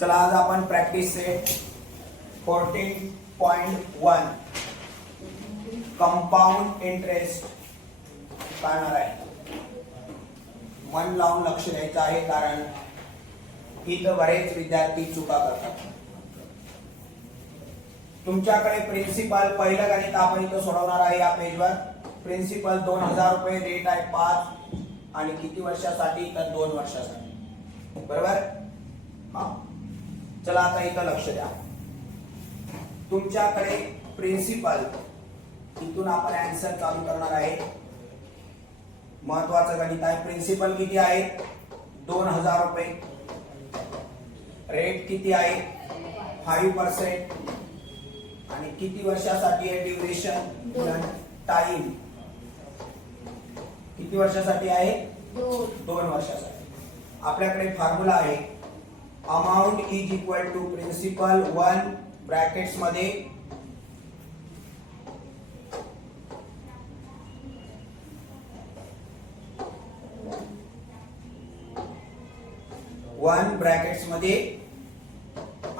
चला आज आपण प्रॅक्टिस सेट 14.1 कंपाऊंड इंटरेस्ट पाहणार आहे. मन लावून लक्ष द्यायचं आहे, कारण इथं बरेच विद्यार्थी चुका करतात. तुमच्याकडे प्रिन्सिपल पहिलं गणित आपण इथं सोडवणार आहे. या पेजवर प्रिन्सिपल 2000 रुपये, रेट आहे 5 आणि किती वर्षासाठी तर 2 वर्षासाठी. बरोबर. हा, चला आता इथं लक्ष द्या. तुमच्याकडे प्रिन्सिपल इथून आपण आन्सर चालू करणार आहे. महत्वाचं गणित आहे. प्रिन्सिपल किती आहे 2000 रुपये, रेट किती आहे 5% आणि किती वर्षासाठी आहे ड्युरेशन टाइम किती वर्षासाठी आहे 2 वर्षासाठी. आपल्याकडे फॉर्म्युला आहे amount is equal to principal 1 brackets मध्ये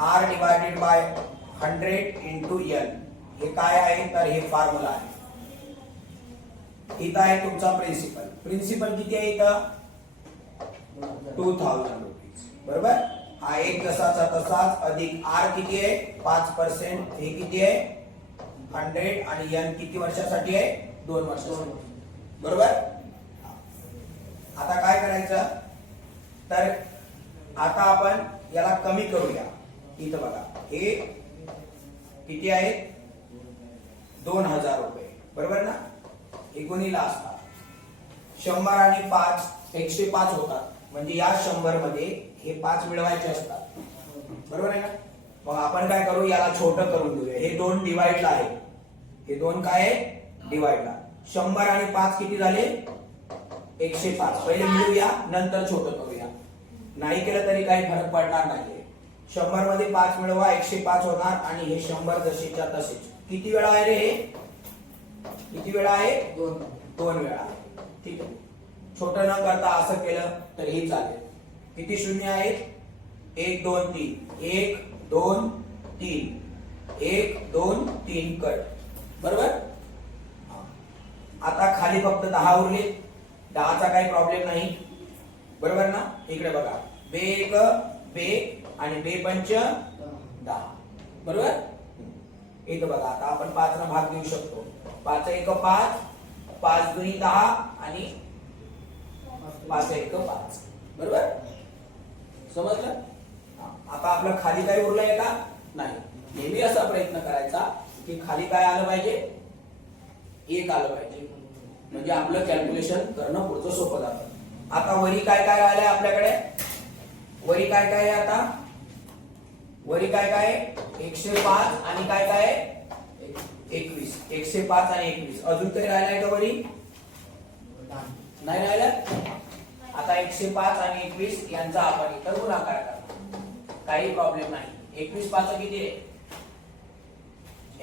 R divided by 100 into L. हे काय आहे तर हे फॉर्म्युला आहे. इथं आहे तुमचा प्रिन्सिपल. प्रिन्सिपल किती आहे इथं 2000 रुपीज. बरोबर. हा एक जसाचा तसाच अधिक R किती आहे 5%, हे किती आहे 100 आणि N किती वर्षासाठी आहे 2 वर्षासाठी. बरोबर. आता काय करायचं तर आता आपण याला कमी करूया. इथं बघा हे किती आहे 2000 रुपये. बरोबर ना. हे गुणिले असतात 100 आणि 5 105 होतात. म्हणजे या 100 मध्ये हे 5 मिळवायचे असतात. बरोबर आहे ना. मग आपण काय करू याला छोटं करून देऊया. हे 2 डिवाइडला आहे. हे 2 काय आहे डिवाइडला. 100 आणि 5 किती झाले 105. पहिले मिळूया नंतर छोटं करूया. नाही केलं तरी काही फरक पडणार नाही. 100 मध्ये 5 मिळवा 105 होणार आणि हे 100 जसेच्या तसेच. किती वेळा आहे रे हे किती वेळा आहे 2 वेळा. ठीक आहे. छोटं न करता असं केलं तर हे चालेल. किती शून्य आहेत 1 2 3 1 2 3 1 2 3 कट. बरोबर. आता खाली फक्त 10 उरले. 10चा काही प्रॉब्लेम नाही. बरोबर ना. इकडे बघा बे 1 बे आणि बे 5 10. बरोबर. इथं बघा आता आपण 5 ना भाग देऊ शकतो. 5 1 5 5 2 10 आणि 5 1 5. बरोबर. समजलं. आता आपलं खाली काय उरलंय का नाही. नेहमी असा प्रयत्न करायचा की खाली काय आलं पाहिजे 1 आलं पाहिजे. म्हणजे आपलं कॅल्क्युलेशन करणं पुढचं सोपं जातं. आता वरी काय काय राहिलंय आपल्याकडे. वरी काय काय आहे आता वरी काय काय आहे 105 आणि काय काय आहे 21. 105 आणि 21. अजून काही राहिलाय का वरी नाही राहिलं. आता 105 आणि 21 यांचा आपण इथं गुणाकार करणार. काही प्रॉब्लेम नाही. 21 5 किती आहे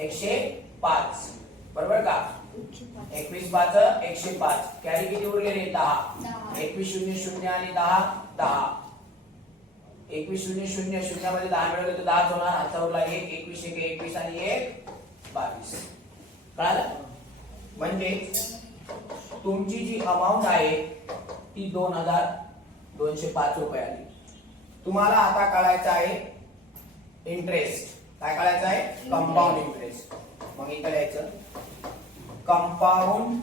105. बरोबर का. 21 5 105. कॅरी किती उरलेले 10. 21 0 0 आणि 10 10. 21 0 0 0 मध्ये 10 मिळवले तर 10 होणार. आता उरला 1 21 1 21 आणि 1 22. कळालं. म्हणजे तुमची जी अमाउंट आहे ती 2205 रुपये आली. तुम्हाला आता कळायचं आहे इंटरेस्ट. काय कळायचं आहे कंपाऊंड इंटरेस्ट. मग इकडे यायचं कंपाऊंड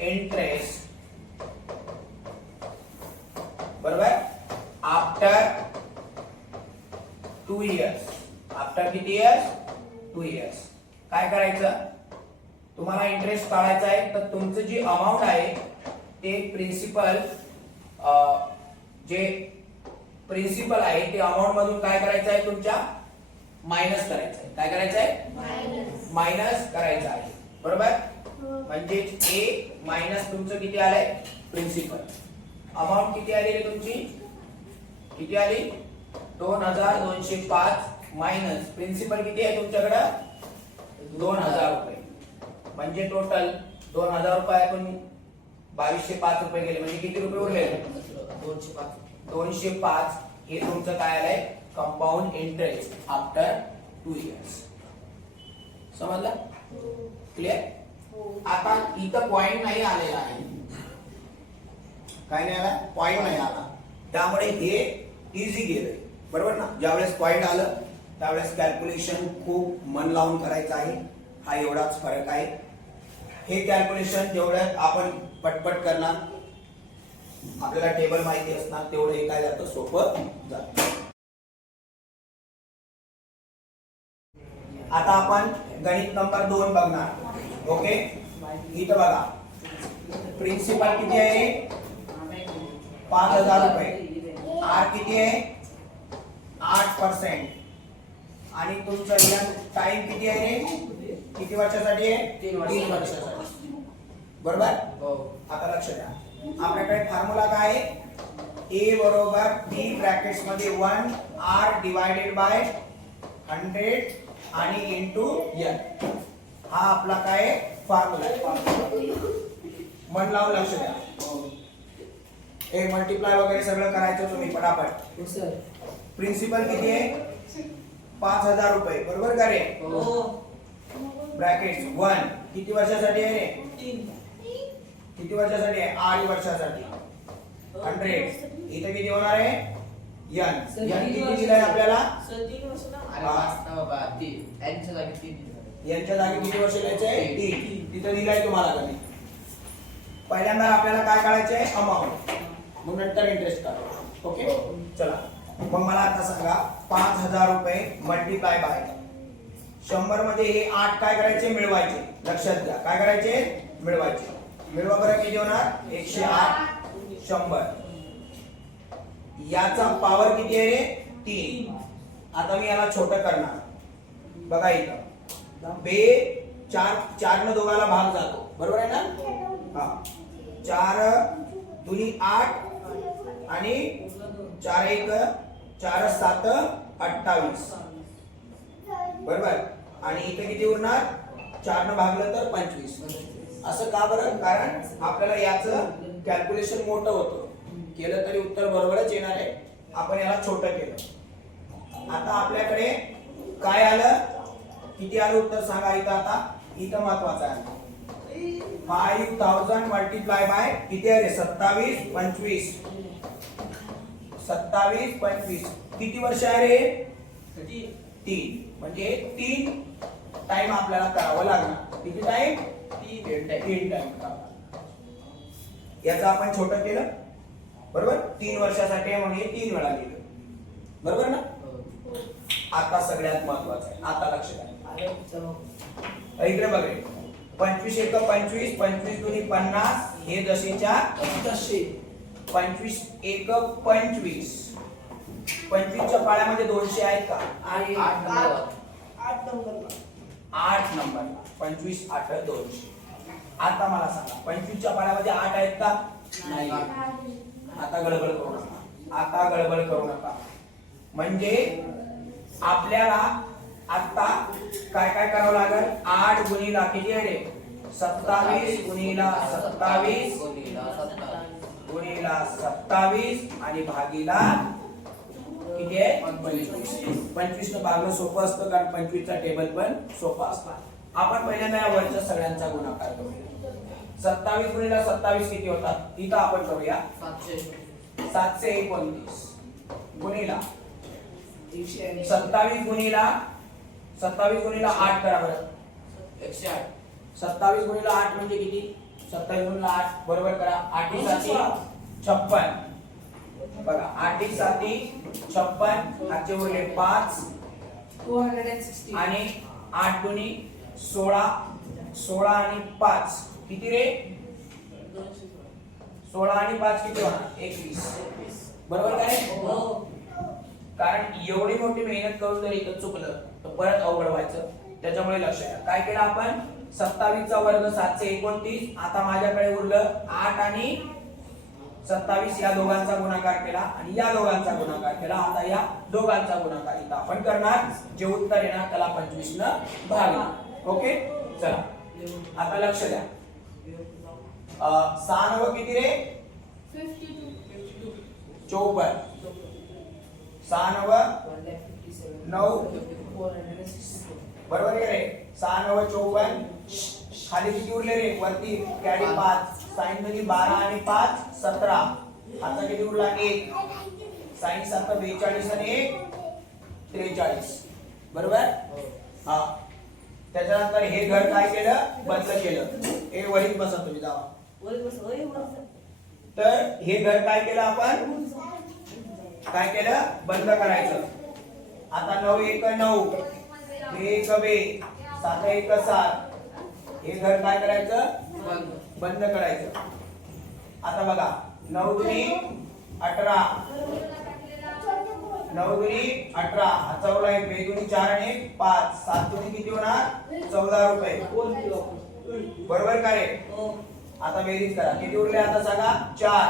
इंटरेस्ट. बरोबर. After 2 years. आफ्टर किती इयर्स 2 इयर्स. काय करायचं तुम्हाला इंटरेस्ट काढायचा आहे तर तुमचं जी अमाऊंट आहे ते प्रिन्सिपल जे प्रिन्सिपल आहे ते अमाऊंट मधून काय करायचं आहे तुमच्या मायनस करायचं आहे. काय करायचं आहे मायनस करायचं आहे. बरोबर. म्हणजे ए मायनस तुमचं किती आलंय प्रिन्सिपल. अमाऊंट किती आली रे तुमची किती आली 2205 मायनस प्रिन्सिपल किती आहे तुमच्याकडे 2000 रुपये. म्हणजे टोटल 2000 रुपयातून 2205 रुपये गेले. म्हणजे किती रुपये उरले 205. हे तुमचं काय आलंय कंपाऊंड इंटरेस्ट आफ्टर 2 इयर्स. समजलं? क्लिअर? आता इथं पॉइंट नाही आलेला आहे. काय नाही आला? पॉइंट नाही आला. त्यामुळे हे इझी गेलंय. बरोबर ना? ज्यावेळेस पॉइंट आलं त्यावेळेस कॅल्क्युलेशन खूप मन लावून करायचं आहे. हा एवढाच फरक आहे. हे कॅल्क्युलेशन जेवढं आपण पटपट करणार, आपल्याला टेबल माहिती असणार तेवढं हे काय जातं सोपं जातं. आता आपण गणित नंबर 2 बघणार. ओके, इथं बघा प्रिन्सिपल किती आहे 5,000 रुपये. आर किती आहे 8% आणि तुमचं टाइम किती आहे किती वर्षासाठी आहे 3 वर्षासाठी. बरोबर? आता लक्ष द्या. आपल्याकडे फॉर्म्युला काय आहे ए बरोबर बी ब्रॅकेट्स मध्ये 1 आर डिवायडेड बाय 100 आणि इंटू एन. हा आपला काय फॉर्म्युला आहे. मन लावून लक्ष द्या. हे मल्टिप्लाय वगैरे सगळं करायचं तुम्ही पटापट. प्रिन्सिपल किती आहे 5,000 रुपये. बरोबर का रे? ब्रॅकेट्स 1 किती वर्षासाठी आहे रे 3. किती वर्षासाठी आहे 8 वर्षासाठी. 100 इथे किती होणार आहे एन. एन किती दिलाय आपल्याला 3 वर्ष ना. यांच्या जागी किती वर्ष द्यायचे 3. तिथे दिलाय तुम्हाला कधी. पहिल्यांदा आपल्याला काय काढायचे आहे अमाऊंट, मग नंतर इंटरेस्ट काढा. ओके चला. मग मला आता सांगा 5,000 रुपये मल्टिप्लाय बाय 100 मध्ये हे 8 काय करायचे मिळवायचे. लक्षात घ्या काय करायचे मिळवायचे. मिळवा बरं किती होणार 108 100. याचा पॉवर किती आहे रे 3. आता मी याला छोटं करणार. बघा इथं बे 4 न दोघाला भाग जातो. बरोबर आहे ना? हा 4 दुनी 8 आणि 4 1 4 7 28. बरोबर? आणि इथे किती उरणार 4 न भागलं तर 25. असं का बरं? कारण आपल्याला याचं कॅल्क्युलेशन मोठं होतं. केलं तरी उत्तर बरोबरच येणार आहे. आपण याला छोटं केलं. आता आपल्याकडे काय आलं किती आलं उत्तर सांगा. इथं आता इथं महत्वाचं आहे 5,000 मल्टिप्लाय बाय किती आहे रे 27 25. 27 25 किती वर्ष आहे रे 3. म्हणजे 3 टाइम आपल्याला करावं लागणार. किती टाइम 3 टाइम. याचं आपण छोटं केलं. बरोबर 3 वर्षासाठी म्हणजे 3 वेळा केलं. बरोबर ना? आता सगळ्यात महत्वाचं आहे. आता लक्ष द्या. इकडे बघा 25 1 25 25 दुनी 50 हे जसेच्या तसे. 25 1 25. 25 च्या पाड्यामध्ये 200 आहेत का 8 नंबर 25 8 200. आता मला सांगा 25 च्या पाड्यामध्ये 8 आहेत का नाही. आता गडबड करू नका. आता गडबड करू नका. म्हणजे आपल्याला आता काय काय करावं लागेल 8 गुणिला किती आहे रे 27 गुणिला 27 गुणिला 27 आणि भागीला किती आहे 25 न भागणं सोपं असतं कारण 25 चा टेबल पण सोपा असतो. आपण पहिल्यांदा या वरच्या सगळ्यांचा गुणाकार करूया. 27 गुणिला 27 किती होतात इथं आपण करूया 729 गुणिला 27 गुणिला 8 करा बरं 108. 27 गुणिला 8 म्हणजे किती 27 गुणिला 8 बरोबर करा 8 साठी 56. बघा 8 साठी 56 आजचे उरले 5 260 आणि 8 दुनी 16 16 आणि 5 किती रे 16 आणि 5 किती होणार 21. बरोबर काय कारण एवढी मोठी मेहनत करून जर इथं चुकलं तर परत अवघड व्हायचं. त्याच्यामुळे लक्ष द्या. काय केलं आपण 27 चा वर्ग 729. आता माझ्याकडे उरलं 8 आणि 27 या दोघांचा गुणाकार केला आणि या दोघांचा गुणाकार केला. आता या दोघांचा गुणाकार इथं आपण करणार. जे उत्तर येणार त्याला 25 न भागणार. ओके चला आता लक्ष द्या. 6 9 किती रे 54. 6 9 9 बरोबर आहे रे 6 9 54 खाली किती उरले रे वरती कॅरी 5 साइन मध्ये 12 आणि 5 17 आता किती उरला 1 साइन 7 42 आणि 1 43 बरोबर हा त्याच्यानंतर हे घर काय केलं बंद केलं हे वरीत बसा तुम्ही जावा वरीत बस तर हे घर काय केलं आपण काय केलं बंद करायचं आता 9 1 9 2 1 2 7 1 7 हे घर काय करायचं बंद करायचं आता बघा 9 दुनी 18 9 दुनी 18 हातावला 1 2 दुनी 4 आणि 5 7 दुनी किती होणार 14 रुपये बरोबर का रे आता बेरीज करा किती उरले आता सांगा 4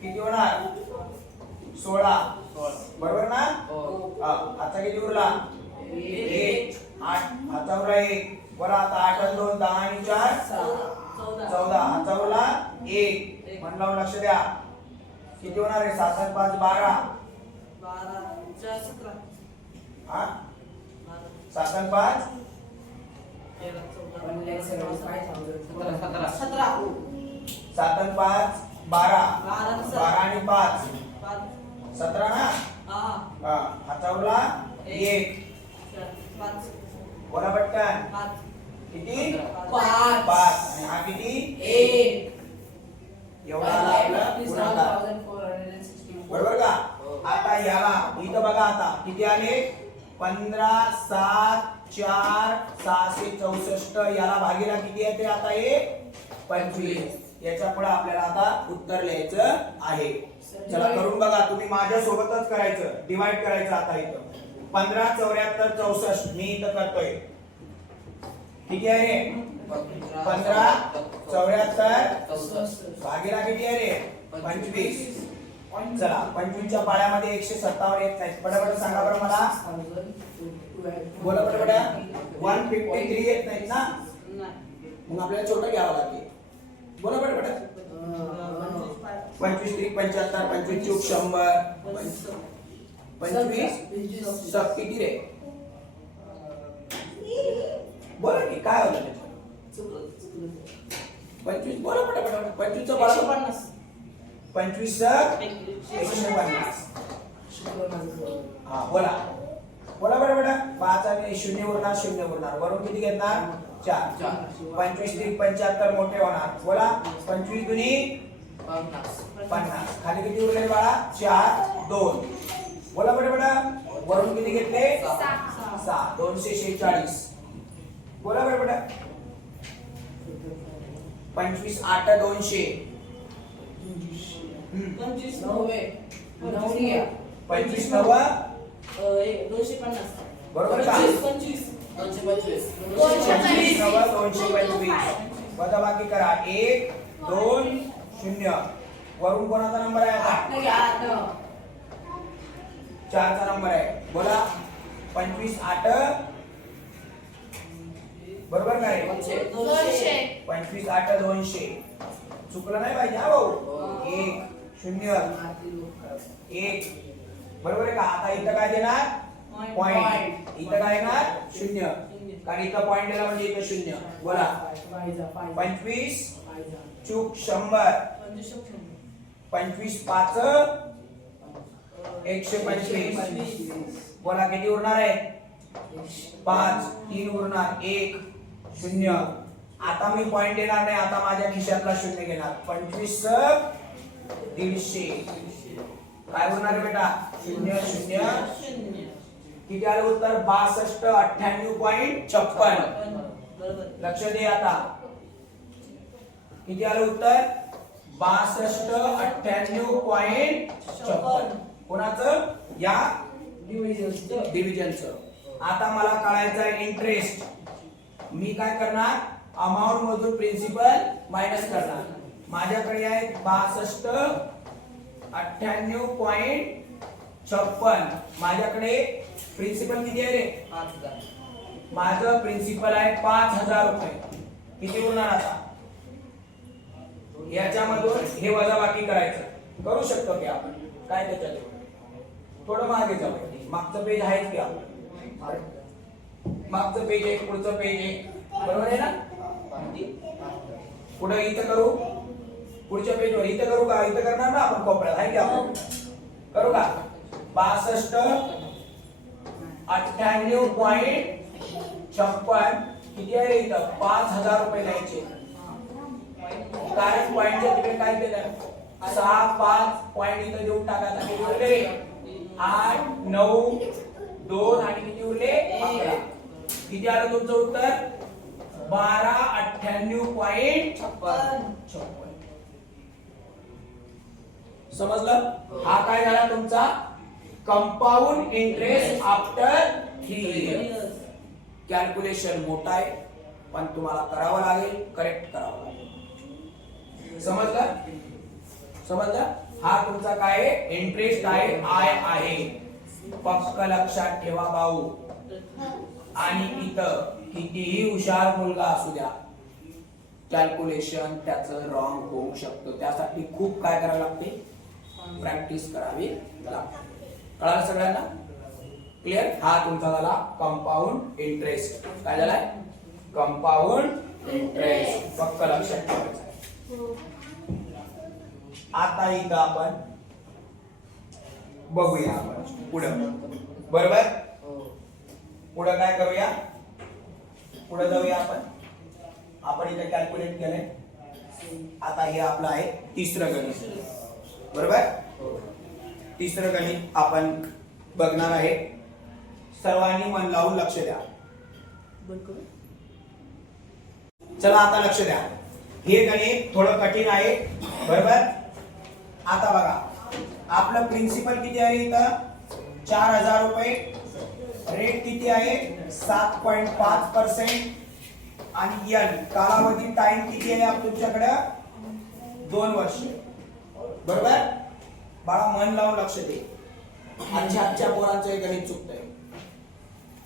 किती होणार 16 बरोबर ना आता किती उरला 1 8 हातावला 1 बरं आता 8 आणि 2 10 आणि 4 14 हातावला 1 मन लावून लक्ष द्या किती होणार आहे 7 आणि 5 12 17 हा 7 आणि 5 7 आणि 5 12 12 आणि 5 17 ना हा हातावला 1 बोला पटकन किती 5 आणि हा किती 1 एवढा आपला गुणाकार बरोबर का आता याला इथं बघा आता किती आले 15 7 4 664 याला भागीला किती येते आता हे 25 याच्या पुढे आपल्याला आता उत्तर लिहायचं आहे चला करून बघा तुम्ही माझ्या सोबतच करायचं डिवाइड करायचं आता इथं 15 74 64 मी इथं करतोय किती आहे रे 15 74 भागीला किती आहे रे 25 चला 25 च्या पाड्यामध्ये 157 येत नाही पटापट सांगा बरं मला बोला पटापट 153 येत नाहीत ना मग आपल्याला छोटं घ्यावं लागेल बोला पटापट 25 3 75 25 चूक 100 25 सब किती रे बोला की काय होतं 25 बोला पटापट 25 चं 150 25 150 हा बोला बोला बरोबर 5 आणि 0 उरणार 0 उरणार वरून किती घेणार 4 25 3 75 मोठे होणार बोला 25 दुनी 50 खाली किती उरले बाळा 4 2 बोला बरोबर वरून किती घेतले 6 246 बोला बरोबर 25 8 200 25 9 250 बरोबर का 25 225 वजा बाकी करा 1 2 0 वरून कोणाचा नंबर आहे आता 4 चा नंबर आहे बोला 25 8 बरोबर काय 25 8 200 चुकलं नाही पाहिजे हा भाऊ 1 0 1 बरोबर आहे का आता इथं काय देणार पॉइंट इथं काय येणार 0 कारण इथं पॉइंट दिला म्हणजे इथं 0 बोला 25 चूक 100 25 5 125 बोला किती उरणार आहे 5 3 उरणार 1 0 आता मी पॉइंट देणार नाही आता माझ्या खिशातला 0 घेणार 25 150 काय उरणार आहे बेटा 0 0 किती आलं उत्तर 62 98.56 लक्ष दे आता किती आलं उत्तर 62 98.56 कोणाचं या डिव्हिजनचं आता मला कळायचं आहे इंटरेस्ट मी काय करणार अमाउंट मधून प्रिन्सिपल मायनस करणार माझ्याकडे आहे 62 98.56 माझ्याकडे प्रिन्सिपल किती आहे रे 5000 माझं प्रिन्सिपल आहे 5000 रुपये किती उरणार आता याच्यामधून हे वजाबाकी करायचं करू शकतो की आपण काय त्याच्यात थोडं मागे जाऊया. मागचं पेज आहेच की आपलं. मागचं पेज आहे, पुढचं पेज आहे, बरोबर आहे ना. पुढे इथं करू, पुढच्या पेजवर इथं करू का? इथं करणार ना आपण कोपऱ्यात, आहे की आपण करू का? 62 98.56 किती आहे रे इथं? 5000 रुपये द्यायचे. कारण पॉइंटच्या तिकडे काय केलं? 6 5 पॉइंट इथं देऊन टाकायचा. किती उरले? 8 9 2 आणि किती उरले? 11. किती आलं तुमचं उत्तर? 1298.56. समजलं? हा काय झाला तुमचा compound interest after 3 years. Calculation मोठा आहे पण तुम्हाला करावं लागेल, करेक्ट करावं लागेल. समजलं? समजलं? हा तुमचा काय आहे? इंटरेस्ट आहे, आय आहे. पक्क लक्षात ठेवा भाऊ. आणि इथं कितीही हुशार मुलगा असू द्या, कॅल्क्युलेशन त्याचं रॉंग होऊ शकतं. त्यासाठी खूप काय करावं लागते? प्रॅक्टिस करावी लागते. कळालं सगळ्यांना? क्लिअर? हा तुमचा झाला कंपाऊंड इंटरेस्ट. काय झालाय? Compound interest. पक्क लक्षात ठेवायचं. आता इथं आपण बघूया आपण पुढं, बरोबर? पुढं काय करूया? पुढे जाऊया आपण. आपण इथे कॅल्क्युलेट केलंय. आता हे आपलं आहे तिसरं गणित, बरोबर? तिसरं गणित आपण बघणार आहे. सर्वांनी मन लावून लक्ष द्या. चला आता लक्ष द्या. हे गणित थोडं कठीण आहे, बरोबर? आता बघा, आपलं प्रिन्सिपल किती आहे इथं? 4000 रुपये. रेट किती आहे? 7.5%. आणि एन कालावधी टाइम किती आहे तुमच्याकडे? 2 वर्ष, बरोबर? बाळा मन लावून लक्ष दे. आजच्या पोरांचं हे गणित चुकतंय.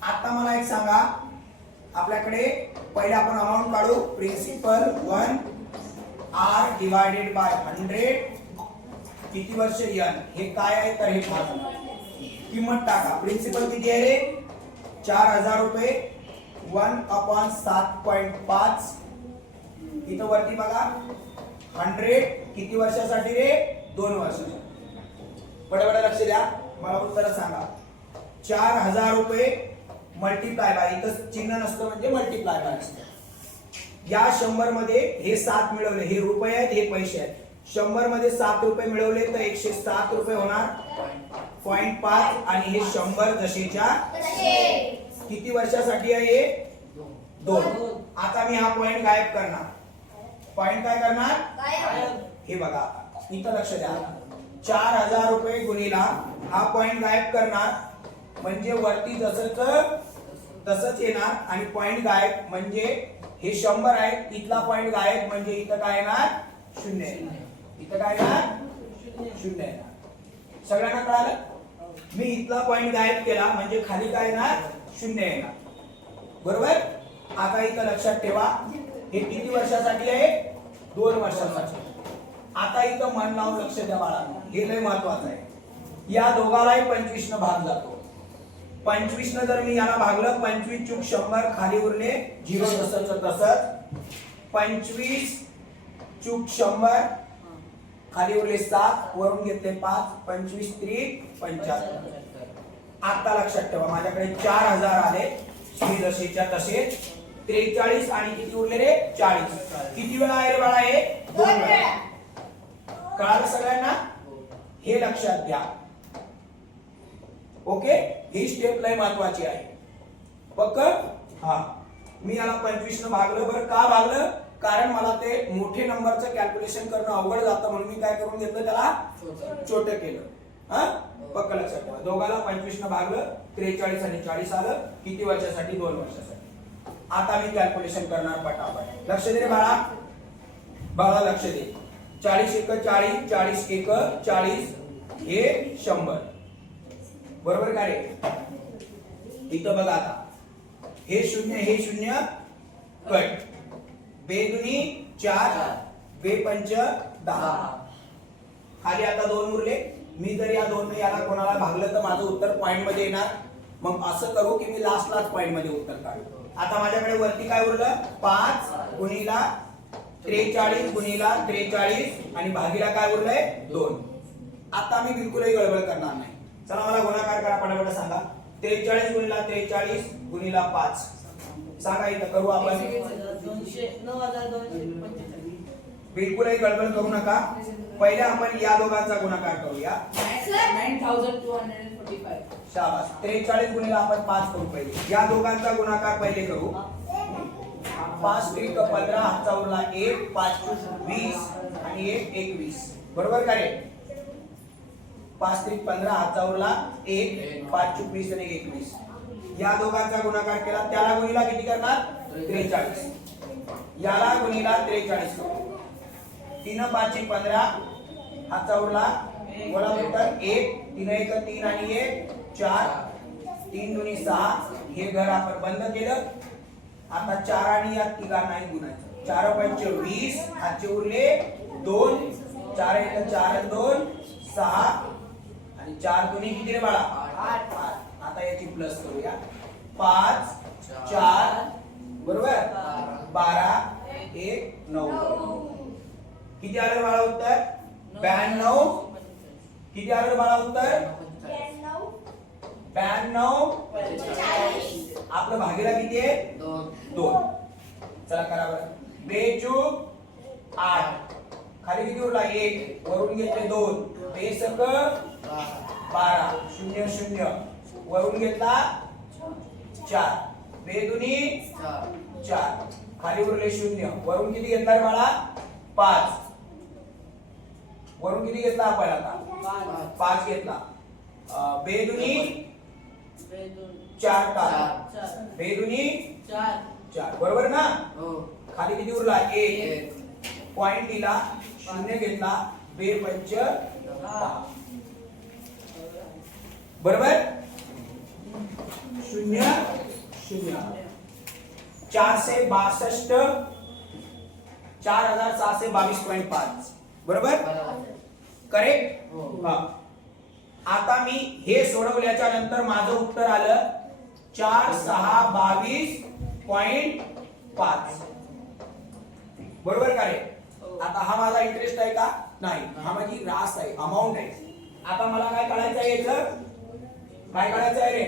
आता मला एक सांगा, आपल्याकडे पहिले आपण अमाउंट काढू. प्रिन्सिपल 1 आर डिवायडेड बाय 100 किती वर्ष एन. हे काय आहे? तर हे किंमत टाका. प्रिन्सिपल किती आहे रे? 4000 रुपये. 1/7.5. इथं वरती बघा 100 किती वर्षासाठी रे? 2 वर्षासाठी. बडबड लक्ष द्या, मला उत्तर सांगा. 4000 रुपये मल्टिप्लाय बाय, इथं चिन्ह नसतं म्हणजे मल्टिप्लाय बाय असतं. या 100 मध्ये हे 7 मिळवले, हे रुपये आहेत, हे पैसे आहेत. 100 मध्ये 7 रुपये मिळवले तर 107 रुपये होणार. 0.5 आणि हे 100 जसेच्या किती वर्षासाठी आहे? 2. आता मी हा पॉइंट गायब करणार. पॉइंट काय करणार? हे बघा इथं लक्ष द्या. 4000 रुपये गुणिला हा पॉइंट गायब करणार म्हणजे वरती जसंच तसंच येणार. आणि पॉइंट गायब म्हणजे हे 100 आहे, इथला पॉइंट गायब म्हणजे इथं काय येणार? 0 येणार. इथं काय येणार? 0 येणार. सगळ्यांना कळालं? मी इथला पॉइंट गायब केला म्हणजे खाली काय येणार? 0 येणार, बरोबर? आता इथं लक्षात ठेवा, हे किती वर्षासाठी आहे? 2 वर्षासाठी. आता इथं मन लावून लक्ष द्या बाळा, हे लय महत्वाचं आहे. या दोघालाही 25 न भाग जातो. 25 न जर मी याला भागलं, 25 चूक 100 खाली उरले 0 तसंच तसंच. 25 चूक 100 खाली उरले 7 वरून घेतले 5. 25 3 75. आता लक्षात ठेवा, माझ्याकडे 4000 आले, हे जसेच्या तसेच. 43 आणि किती उरले रे? 40. किती वेळा आहे रे बाळा हे? 2 वेळा. कळालं सगळ्यांना? हे लक्षात घ्या. ओके, ही स्टेप लय महत्वाची आहे. पक्क? हा, मी याला 25 न भागलं. बरं का भागलं? कारण मला ते मोठे नंबरचं कॅल्क्युलेशन करणं अवघड जातं म्हणून मी काय करून घेतलं, त्याला छोटं केलं. हा, पक्क लक्षात ठेवा. दोघाला 25 न भागलं, 43 आणि 40 आलं. किती वर्षासाठी? 2 वर्षासाठी. आता मी कॅल्क्युलेशन करणार पटापट. लक्ष दे रे बाळा, बाळा लक्ष दे. 40 एक 40, 40 एक 40, हे 100, बरोबर का रे? इथं बघा आता, हे 0 हे 0 कट. बेदुनी 4, बे पंच 10. खाली आता 2 उरले. मी जर या दोन याला कोणाला भागलं तर माझं उत्तर पॉइंट मध्ये येणार. मग असं करू की मी लास्टलाच पॉइंट मध्ये उत्तर काढू. आता माझ्याकडे वरती काय उरलं 5 गुणिला 43 गुणिला 43 आणि भागीला काय उरलंय 2. आता मी बिलकुलही गडबड करणार नाही. चला मला गुणाकार करा पटापट सांगा. 43 गुणिला 43 गुणिला 5 सांगा इथं करू आपण. 9245. बिलकुलही गडबड करू नका. पहिले आपण या दोघांचा गुणाकार करूया. 9245. शाबास. 43 गुणिला आपण 5 करू पहिले. या दोघांचा गुणाकार पहिले करू. 5 त्रिक 15 हातचा उरला 1 5 20 आणि 1 21 बरोबर का रे. 5 त्रिक 15 हातचा उरला 1 5 20 आणि 21. या दोघांचा गुणाकार केला त्याला गुणिला किती करणार 43. याला गुणिला 43 करू. 3 5 15 हातचा उरला वळा उत्तर 1 3 1 3 आणि 1 4 3 दुनी 6. हे घर आपण बंद केलं. आता 4 आणि या तिघांनाही गुणायचं. 4 5 20 हातचे उरले 2 4 1 4 आणि 2 6 आणि 4 दुनी किती रे बाळा 8. आता याची प्लस करूया. 5 4 बरोबर 12 1 9. किती आलं बाळा उत्तर 92. किती आलं बाळा उत्तर 92. आपलं भागीला किती आहे 2. चला करा बरं. 2 8 खाली किती उरला 1 वरून घेतले 2 बेसक 12 0 0 वरून घेतला 4 बेदुनी 4 खाली उरले 0 वरून किती घेतला रे बाळा 5 वरून किती घेतला आपण आता 5 घेतला. बेदुनी 4 का बेदुनी 4 बरोबर ना. खाली किती उरला 1 पॉइंट दिला 0 घेतला 2 5 10 बरोबर 0 0. 462 4622.5 बरोबर करेक्ट. हा आता मी हे सोडवल्याच्या नंतर माझं उत्तर आलं 4622.5 बरोबर का रे. आता हा माझा इंटरेस्ट आहे का नाही हा माझी रास आहे अमाऊंट आहे. आता मला काय काढायचं आहे याचं काय काढायचं आहे रे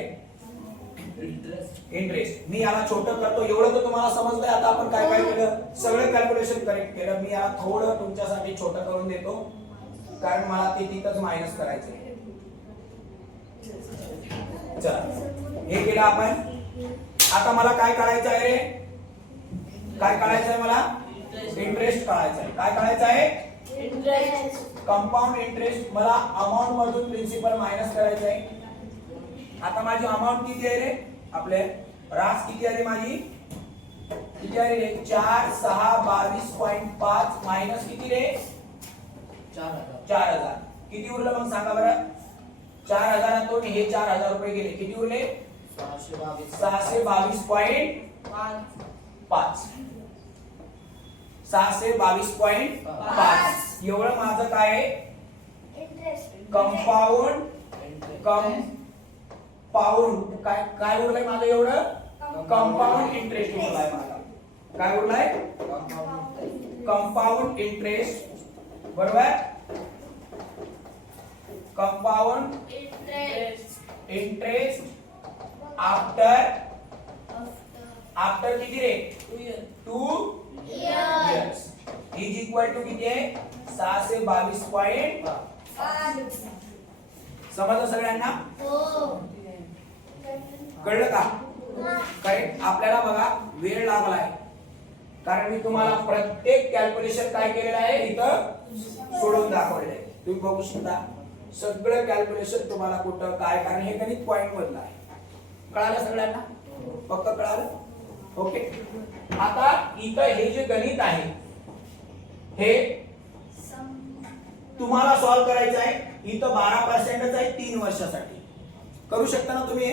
इंटरेस्ट. मी याला छोटं करतो एवढं तर तुम्हाला समजलंय. आता आपण काय काय केलं सगळं कॅल्क्युलेशन करेक्ट केलं. मी याला थोडं तुमच्यासाठी छोटं करून देतो कारण मला ते तिथंच मायनस करायचंय. चला हे केलं आपण. आता मला काय काढायचं आहे रे काय काढायचं आहे मला इंटरेस्ट काढायचा आहे. काय काढायचं आहे कंपाऊंड इंटरेस्ट. मला अमाऊंट मधून प्रिन्सिपल मायनस करायचं आहे. आता माझी अमाऊंट किती आहे रे आपले रास किती आहे रे माझी किती आहे रे 4622.5 मायनस किती रे 4000. किती उरलं मग सांगा बरं. 4000 हे 4000 रुपये गेले किती उरले 622.5 622.5 एवढं माझं काय आहे कंपाऊंड काय काय उरलंय माझं एवढं कंपाऊंड इंटरेस्ट उरलाय माझा. काय उरलाय कंपाऊंड इंटरेस्ट बरोबर. कंपाऊंड इंटरेस्ट आफ्टर किती रे 2 years इज इक्वल टू किती आहे 622.5. समजलं सगळ्यांना कळलं का करेक्ट. आपल्याला बघा वेळ लागलाय कारण मी तुम्हाला प्रत्येक कॅल्क्युलेशन काय केलेलं आहे इथं सोडून दाखवलंय. तुम्ही बघू शकता सगळं कॅल्क्युलेशन तुम्हाला कुठं काय कारण हे गणित पॉइंट मधलं आहे. कळालं सगळ्यांना फक्त कळालं ओके. आता इथं हे जे गणित आहे हे तुम्हाला सॉल्व करायचं आहे. इथं 12% आहे 3 वर्षासाठी. करू शकता ना तुम्ही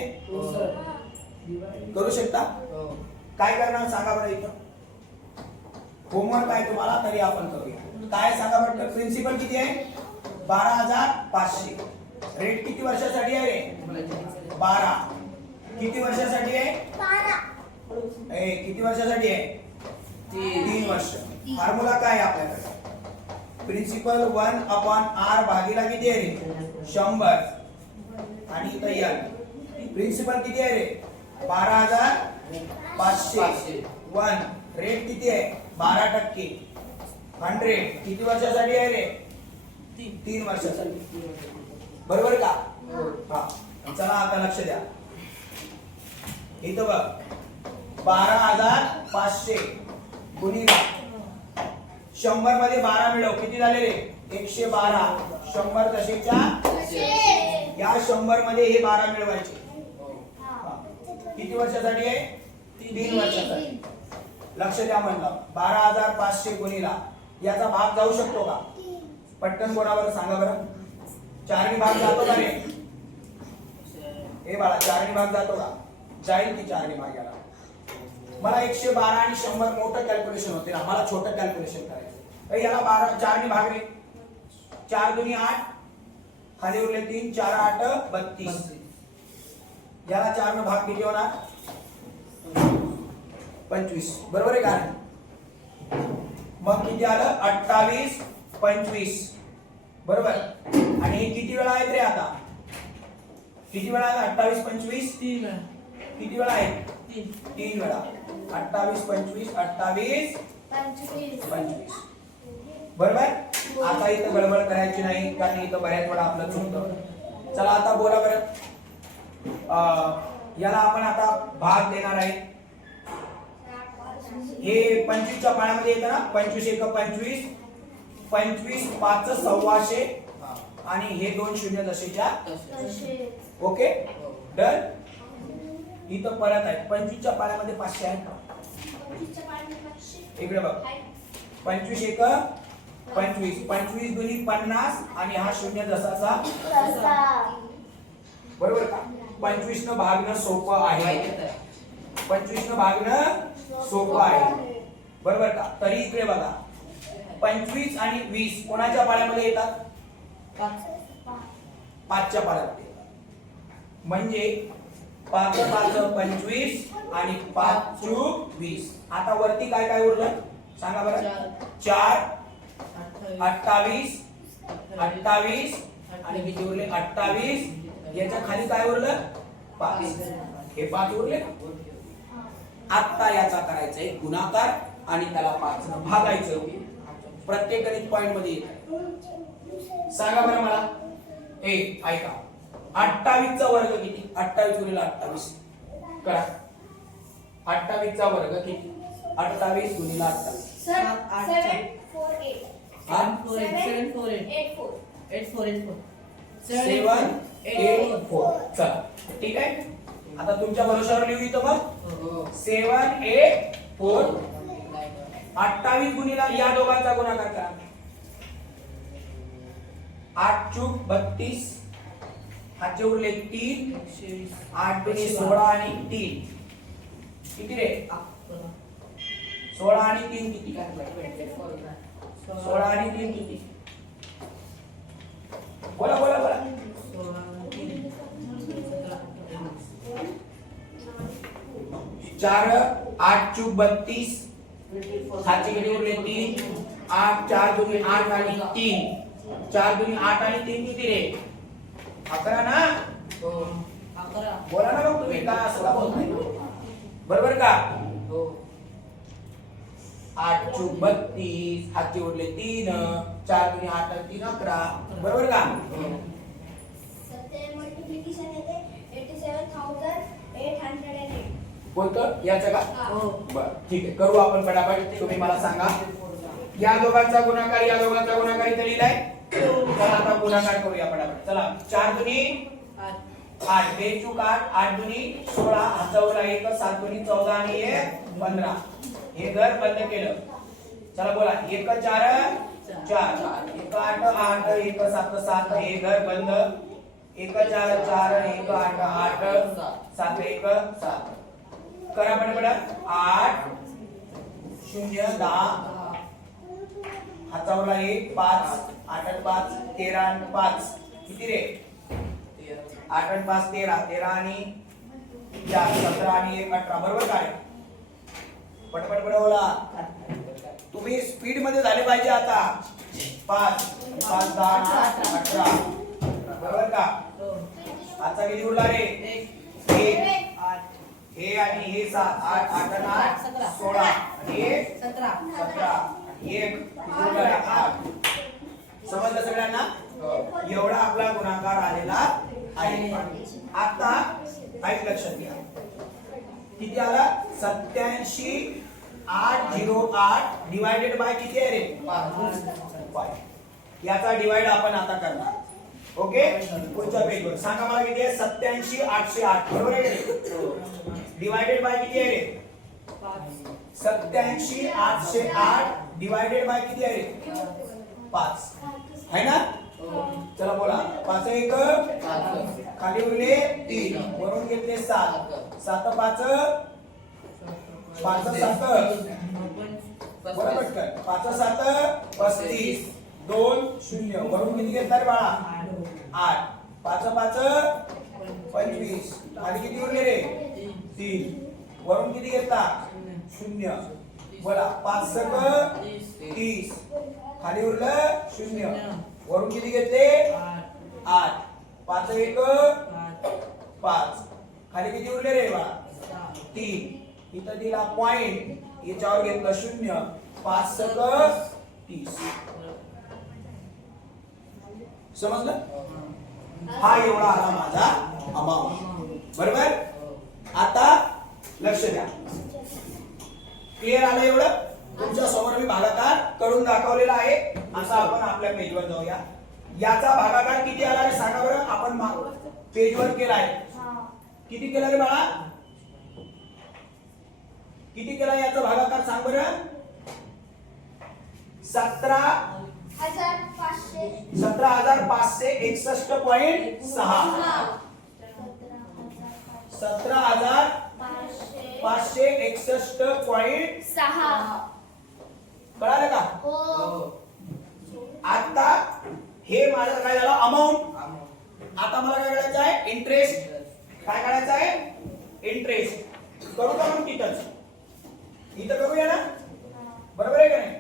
करू शकता. काय करणार सांगा बरं. इथं होमवर्क आहे तुम्हाला तरी आपण करूया. काय सांगा बरं प्रिन्सिपल किती आहे 12,500. रेट किती वर्षासाठी आहे रे? 12. किती वर्षासाठी आहे? 12. किती वर्षासाठी आहे? 3 वर्ष. फॉर्म्युला काय आहे आपल्याकडे? प्रिन्सिपल 1/r भागीला किती आहे रे? 100. आणि इथं या प्रिन्सिपल किती आहे रे? 12,500. 1 रेट किती आहे? 12%. 100 किती वर्षासाठी आहे रे? 3 वर्षासाठी. बरोबर का? हा. चला आता लक्ष द्या. इथं बघ 12,500 गुणिले 100 मध्ये 12 मिळव किती झाले रे? 112. 100 दशेच्या या 100 मध्ये हे 12 मिळवायचे. किती वर्षासाठी आहे? 3 वर्षासाठी. लक्ष द्या म्हणलं 12,500 गुणिला याचा भाग जाऊ शकतो का? पटकन कोणावर सांगा बरं. 4 भाग जातो का रे? हे बाळा 4 भाग जातो का? जाईल की 4 भाग याला. मला 112 आणि 100 मोठं कॅल्क्युलेशन होते ना, मला छोटं कॅल्क्युलेशन करायचं. याला 4 भाग रे. 4 दुनी 8 खाली उरले 3 4 8 32. याला 4 ने भाग किती होणार? 25. बरोबर आहे का? मग किती आलं? 28 25. बरोबर. आणि हे किती वेळा आहेत रे आता? किती वेळा आहे? 28 25 3 वेळा. किती वेळा आहे? 3 वेळा. 28 25 28 25. बरोबर. आता इथं गडबड करायची नाही कारण इथं बऱ्याच वेळा आपलं चुकतं. चला आता बोला बरं. याला आपण आता भाग देणार आहे. हे 25 च्या पाण्यामध्ये येतं ना. 25 1 25 25 5 1,600 आणि हे 2 शून्य दशेच्या. Okay done. इथं परत आहे 25 च्या पाण्यामध्ये 500 आहे. इकडे बघ 25 1 25 25 दुनी 50 आणि हा शून्य दशाचा. बरोबर का? 25 न भागणं सोपं आहे. 25 न भागणं सोपं आहे. बरोबर का? तरी इकडे बघा 25 आणि 20 कोणाच्या पाड्यामध्ये येतात? 5 च्या पाड्यामध्ये येतात. म्हणजे 5 5 25 आणि 5 चूक 20. आता वरती काय काय उरलं सांगा बरं. 4 28 28 आणि किती उरले? 28. याच्या खाली काय उरलं? 5. हे 5 उरले. आता याचा करायचा आहे गुणाकार आणि त्याला 5 ने भागायचं. प्रत्येक गणित पॉइंट मध्ये येत. सांगा बरं मला. ऐका 28 चा वर्ग किती? 28 गुणिले 28 करा. 28 चा वर्ग किती? 28 गुणिले 28 784. चला ठीक आहे. आता तुमच्या भरोशावर लिहू इथं मग 784. 28 गुणिला या दोघांचा गुणाकार करा. 8 चूक 32. हाचे उरले 3. 8 दुनी 16 आणि 3 किती रे? 16 आणि 3 किती? 16 आणि 3 किती? बोला बोला बोला. 4 8 चूक 32. हाचे किती उरले? 3. 8 4 दुनी 8 आणि 3 4 दुनी 8 आणि 3 किती रे? 11 ना. बोला ना मग तुम्ही का असं का बोलताय? बरोबर का? 8 चूक 32. हाचे उरले 3. 4 दुनी 8 आणि 3 11. बरोबर का? बोलतो याचं का? बरं ठीक आहे. करू आपण पटापट. तुम्ही मला सांगा. या दोघांचा गुणाकार या दोघांचा गुणाकार इथे लिहिलाय. चला आता गुणाकार करूया पटापट. चला 4 दुनी 8 2 चूक 8 8 दुनी 16 हाचा उरला 1 7 दुनी 14 आणि 1 15. हे घर बंद केलं. चला बोला 1 4 4 1 8 8 1 7 7 हे घर बंद. 1 4 4 1 8 8 7 1 7. करा पटापट. 8 0 10 हाचा उरला 1 5 8 आणि 5 13 आणि 5 किती रे 8 आणि 5 13 13 आणि 4 17 आणि 1 18 बरोबर काय पटपट बोला तुम्ही स्पीड मध्ये झाले पाहिजे आता 5 5 10 18 बरोबर का आजचा किती उरला रे 1 हे आणि हे 7 8 8 आणि 8 16 आणि हे 17 1 समजलं सगळ्यांना एवढा आपला गुणाकार आलेला आहे आता ऐक लक्षात घ्या किती आला 87 808 डिवाइडेड बाय किती आहे रे 5 याचा डिवाइड आपण आता करणार ओके पुढच्या पेजवर सांगा मला किती आहे 87 808 बरोबर आहे डिवाइडेड बाय किती आहे रे 87 808 डिवाइडेड बाय किती आहे रे 5 है ना चला बोला 5 1 खाली उरले 3 वरून घेतले 7 7 5 5 7 बरोबर कर 5 7 35 2 0 वरून किती घेतला रे बाळा 8 5 5 25 खाली किती उरले रे 3 वरून किती घेतला 0 बोला 5 30 खाली उरलं 0 वरून किती घेतले 8 5 1 5 खाली किती उरले रे बाळा 3 इथं दिला पॉइंट याच्यावर घेतलं 0 5 30 समजलं हा एवढा आला माझा अमाउंट बरोबर आता लक्ष द्या क्लिअर आलं एवढं तुमच्या समोर मी भागाकार करून दाखवलेला आहे आता आपण आपल्या पेजवर जाऊया याचा भागाकार किती आला रे सांगा बरं आपण पेजवर केलाय किती केला रे बाळा किती केला याचा भागाकार सांग बरं 17,561.6 कळालं का हो आता हे माझं काय झालं अमाउंट आता मला काय करायचं आहे इंटरेस्ट काय करायचं आहे इंटरेस्ट करू का मग तिथंच इथं करूया ना बरोबर आहे का नाही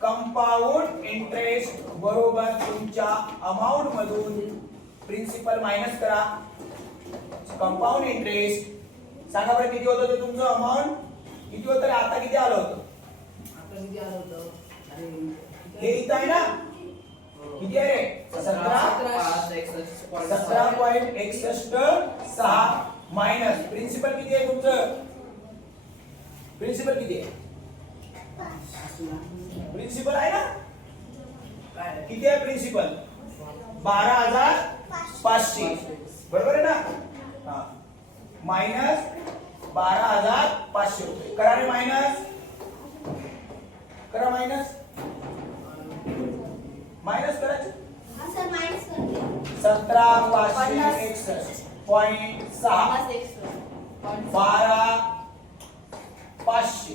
कंपाऊंड इंटरेस्ट बरोबर तुमच्या अमाउंट मधून प्रिन्सिपल मायनस करा कंपाऊंड इंटरेस्ट सांगा बरं किती होतं ते तुमचं अमाउंट किती होतं रे आता किती आलं होतं हे इथं आहे ना किती आहे रे 17.61 मायनस प्रिन्सिपल किती आहे तुमचं प्रिन्सिपल किती आहे प्रिन्सिपल आहे ना किती आहे प्रिन्सिपल 12,500 बरोबर आहे ना मायनस 12,500 करा रे मायनस करा मायनस मायनस करायचं 17,561.6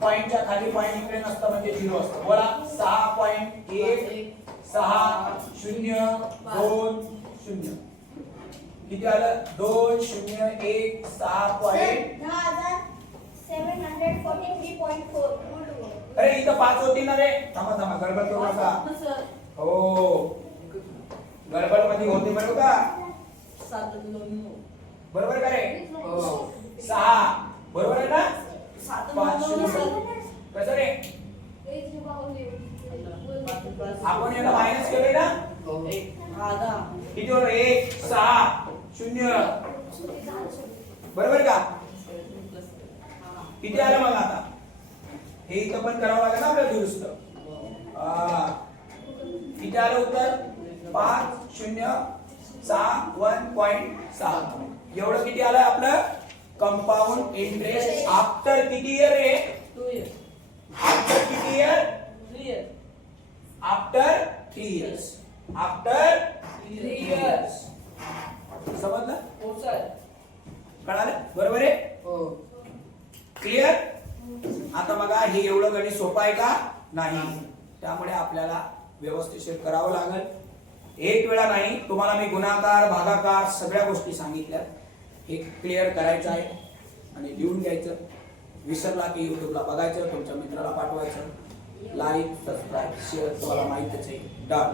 पॉइंटच्या खाली पॉइंट इकडे नसतं म्हणजे 0 असतं बोला 6.16020 किती आलं 2016.743.4 अरे इथं 5 होती ना रे थांबा थांबा गडबड करू नका हो गडबड मध्ये होते बरोबर का बरोबर का रे 6 बरोबर आहे ना 5 कसं रे आपण याला मायनस केले ना किती होतं 1 6 0 बरोबर का किती आलं मग आता हे इथं पण करावं लागेल ना आपल्याला दुरुस्त किती आलं उत्तर 5061.6 एवढं किती आलं आपलं कंपाऊंड इंटरेस्ट आफ्टर किती इयर रे 2 इयर आफ्टर किती year 3 year after 3 years after 3 years समजलं हो सर कळालं बरोबर आहे हो क्लियर आता बघा हे एवढं गणित सोपं आहे का नाही त्यामुळे आपल्याला व्यवस्थित करावं लागेल। एक वेळा नाही, तुम्हाला मी गुणाकार भागाकार सगळ्या गोष्टी सांगितल्या, हे क्लिअर करायचं आहे आणि लिहून घ्यायचं। विसरला की युट्यूबला बघायचं, तुमच्या मित्राला पाठवायचं, लाईक सबस्क्राईब शेअर, तुम्हाला माहितीच आहे। डन।